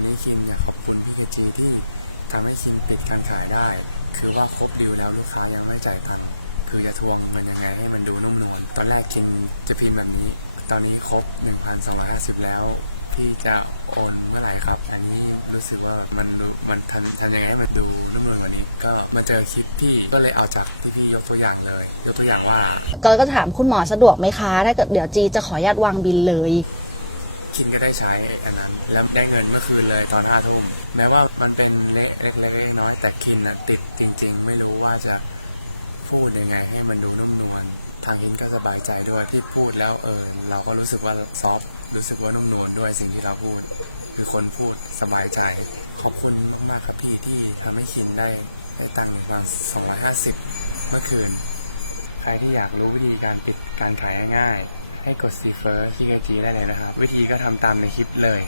วันนี้คินอยากขอบคุณพี่เคจีที่ทำให้คินปิดการขายได้ คือว่าครบดีลแล้วลูกค้ายังไม่จ่ายตังค์คือจะทวงเงินยังไงให้มันดูนุ่มนวลตอนแรกคินจะพิมพ์แบบนี้ ตอนนี้ครบ 1,250 แล้ว พี่จะโอนเมื่อไหร่ครับ อันนี้รู้สึกว่าแบบมันรู้มันทำทำยังไงให้มันดูนุ่มนวลกว่านี้ ก็มาเจอคลิปพี่ก็เลยเอาจากที่พี่ยกตัวอย่างเลย ยกตัวอย่างว่าก็ก็ถามคุณหมอสะดวกไหมคะถ้าเกิดเดี๋ยวจีจะขออนุญาตวางบินเลย คินก็ได้ใช้อันนั้น แล้วได้เงินเมื่อคืนเลยตอนห้าทุ่มแม้ว่ามันเป็นเล็กเล็กเล็กน้อยแต่คินอะติดจริง ๆ ไม่รู้ว่าจะพูดยังไงให้มันดูนุ่มนวลทางคินก็สบายใจด้วยที่พูดแล้วเออเราก็รู้สึกว่าซอฟต์รู้สึกว่านุ่มนวลด้วยสิ่งที่เราพูด คือคนพูดสบายใจ ขอบคุณมากๆครับพี่ที่ทำให้คินได้ได้ตังค์หนึ่งพันสองร้อยห้าสิบเมื่อคืน ใครที่อยากรู้วิธีการปิดการขายง่ายๆ ให้กด See First ที่ KG ได้เลยนะครับ วิธีก็ทำตามในคลิปเลย